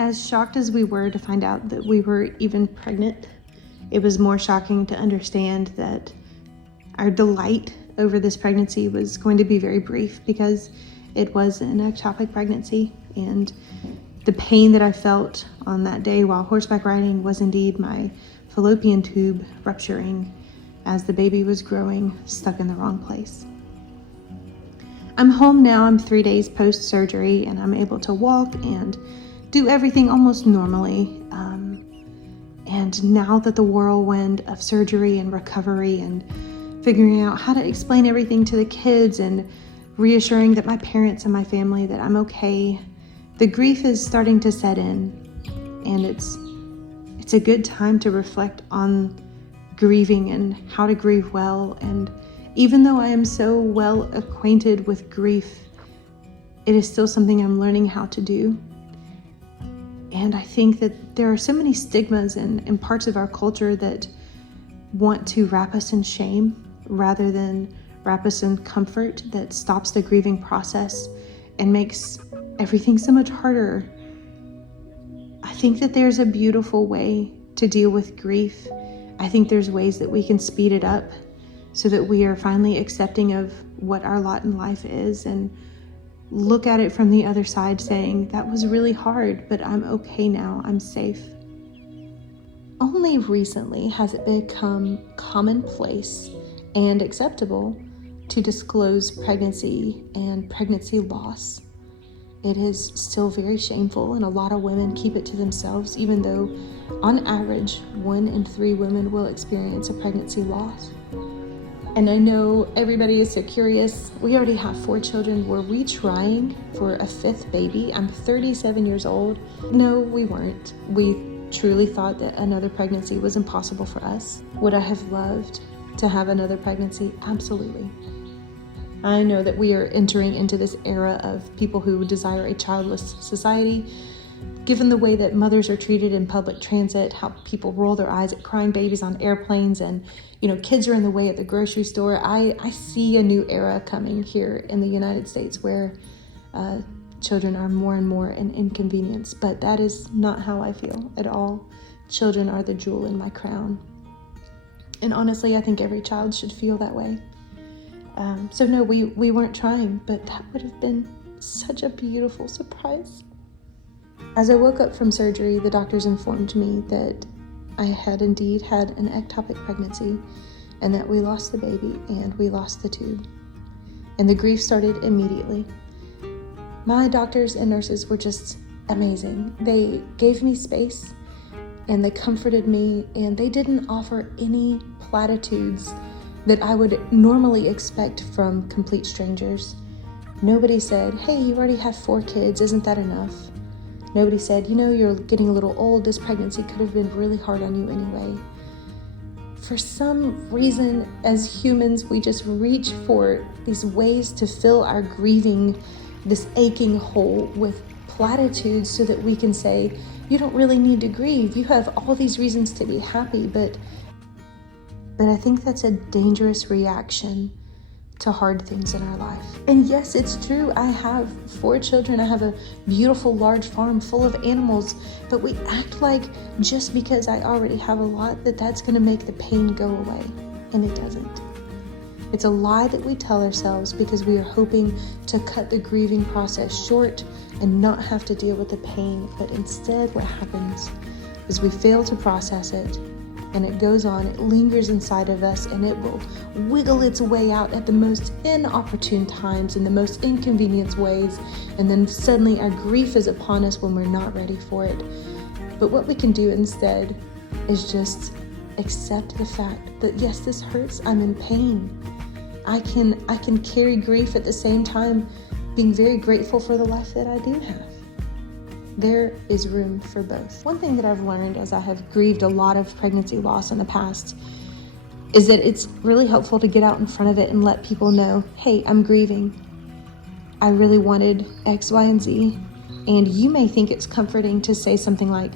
As shocked as we were to find out that we were even pregnant, it was more shocking to understand that our delight over this pregnancy was going to be very brief, because it was an ectopic pregnancy, and the pain that I felt on that day while horseback riding was indeed my fallopian tube rupturing as the baby was growing stuck in the wrong place. I'm home now. I'm 3 days post-surgery, and I'm able to walk and do everything almost normally. And now that the whirlwind of surgery and recovery and figuring out how to explain everything to the kids and reassuring that my parents and my family that I'm okay, the grief is starting to set in, and it's a good time to reflect on grieving and how to grieve well. And even though I am so well acquainted with grief, it is still something I'm learning how to do. And I think that there are so many stigmas and parts of our culture that want to wrap us in shame rather than wrap us in comfort, that stops the grieving process and makes everything so much harder. I think that there's a beautiful way to deal with grief. I think there's ways that we can speed it up so that we are finally accepting of what our lot in life is and look at it from the other side saying, that was really hard, but I'm okay now, I'm safe. Only recently has it become commonplace and acceptable to disclose pregnancy and pregnancy loss. It is still very shameful, and a lot of women keep it to themselves, even though on average 1 in 3 women will experience a pregnancy loss. And I know everybody is so curious. We already have 4 children. Were we trying for a 5th baby? I'm 37 years old. No, we weren't. We truly thought that another pregnancy was impossible for us. Would I have loved to have another pregnancy? Absolutely. I know that we are entering into this era of people who desire a childless society. Given the way that mothers are treated in public transit, how people roll their eyes at crying babies on airplanes, and kids are in the way at the grocery store, I see a new era coming here in the United States where children are more and more an inconvenience. But that is not how I feel at all. Children are the jewel in my crown. And honestly, I think every child should feel that way. So no, we weren't trying, but that would have been such a beautiful surprise. As I woke up from surgery, the doctors informed me that I had indeed had an ectopic pregnancy, and that we lost the baby and we lost the tube. And the grief started immediately. My doctors and nurses were just amazing. They gave me space and they comforted me, and they didn't offer any platitudes that I would normally expect from complete strangers. Nobody said, hey, you already have 4 kids, isn't that enough? Nobody said, you're getting a little old, this pregnancy could have been really hard on you anyway. For some reason, as humans, we just reach for these ways to fill our grieving, this aching hole, with platitudes so that we can say, you don't really need to grieve, you have all these reasons to be happy. But I think that's a dangerous reaction to hard things in our life. And yes, it's true, I have 4 children, I have a beautiful large farm full of animals, but we act like just because I already have a lot, that's gonna make the pain go away, and it doesn't. It's a lie that we tell ourselves because we are hoping to cut the grieving process short and not have to deal with the pain, but instead what happens is we fail to process it, and it goes on, it lingers inside of us, and it will wiggle its way out at the most inopportune times, in the most inconvenient ways, and then suddenly our grief is upon us when we're not ready for it. But what we can do instead is just accept the fact that yes, this hurts, I'm in pain. I can carry grief at the same time being very grateful for the life that I do have. There is room for both. One thing that I've learned as I have grieved a lot of pregnancy loss in the past is that it's really helpful to get out in front of it and let people know, hey, I'm grieving. I really wanted X, Y, and Z. And you may think it's comforting to say something like,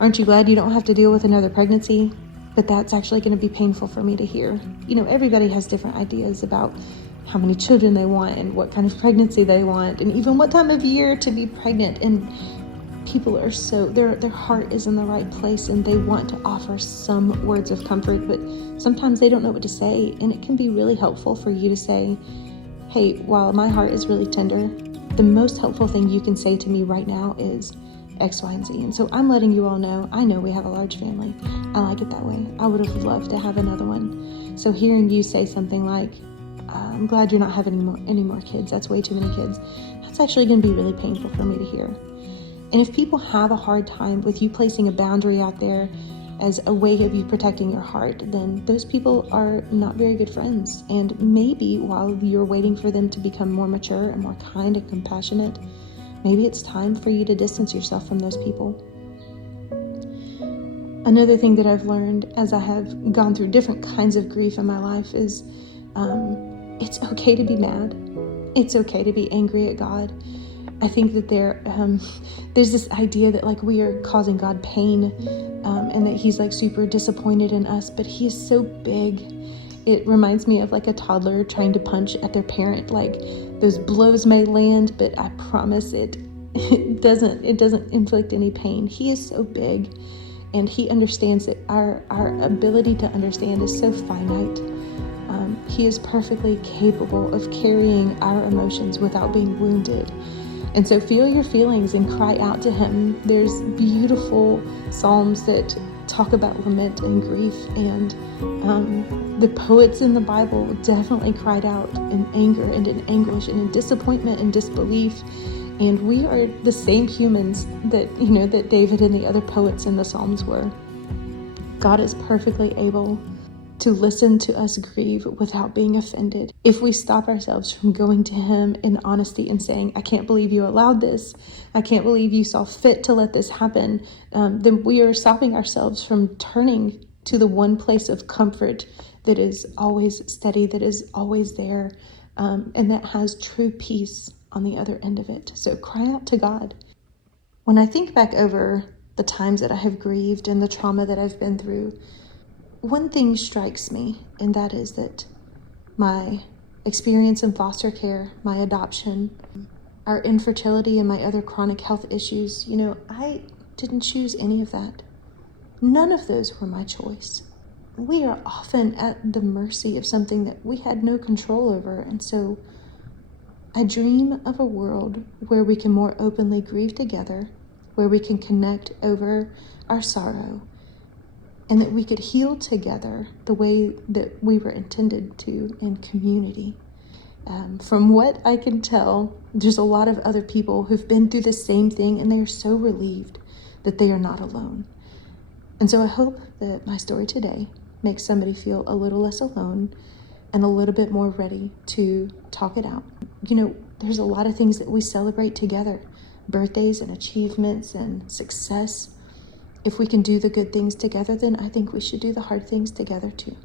aren't you glad you don't have to deal with another pregnancy? But that's actually going to be painful for me to hear. Everybody has different ideas about how many children they want and what kind of pregnancy they want, and even what time of year to be pregnant. And people are so, their heart is in the right place and they want to offer some words of comfort, but sometimes they don't know what to say. And it can be really helpful for you to say, hey, while my heart is really tender, the most helpful thing you can say to me right now is X, Y, and Z. And so I'm letting you all know, I know we have a large family. I like it that way. I would have loved to have another one. So hearing you say something like, I'm glad you're not having any more kids. That's way too many kids. That's actually going to be really painful for me to hear. And if people have a hard time with you placing a boundary out there as a way of you protecting your heart, then those people are not very good friends. And maybe while you're waiting for them to become more mature and more kind and compassionate, maybe it's time for you to distance yourself from those people. Another thing that I've learned as I have gone through different kinds of grief in my life is it's okay to be mad. It's okay to be angry at God. I think that there's this idea that like we are causing God pain and that he's like super disappointed in us, but he is so big. It reminds me of like a toddler trying to punch at their parent. Like those blows may land, but I promise it doesn't inflict any pain. He is so big, and he understands that our ability to understand is so finite. He is perfectly capable of carrying our emotions without being wounded. And so feel your feelings and cry out to him. There's beautiful psalms that talk about lament and grief, and the poets in the Bible definitely cried out in anger and in anguish and in disappointment and disbelief. And we are the same humans that David and the other poets in the Psalms were. God is perfectly able to listen to us grieve without being offended. If we stop ourselves from going to him in honesty and saying, I can't believe you allowed this, I can't believe you saw fit to let this happen, then we are stopping ourselves from turning to the one place of comfort that is always steady, that is always there, and that has true peace on the other end of it. So cry out to God. When I think back over the times that I have grieved and the trauma that I've been through, one thing strikes me, and that is that my experience in foster care, my adoption, our infertility, and my other chronic health issues, I didn't choose any of that. None of those were my choice. We are often at the mercy of something that we had no control over, and so I dream of a world where we can more openly grieve together, where we can connect over our sorrow, and that we could heal together the way that we were intended to in community. From what I can tell, there's a lot of other people who've been through the same thing, and they are so relieved that they are not alone. And so I hope that my story today makes somebody feel a little less alone and a little bit more ready to talk it out. There's a lot of things that we celebrate together, birthdays and achievements and success. If we can do the good things together, then I think we should do the hard things together too.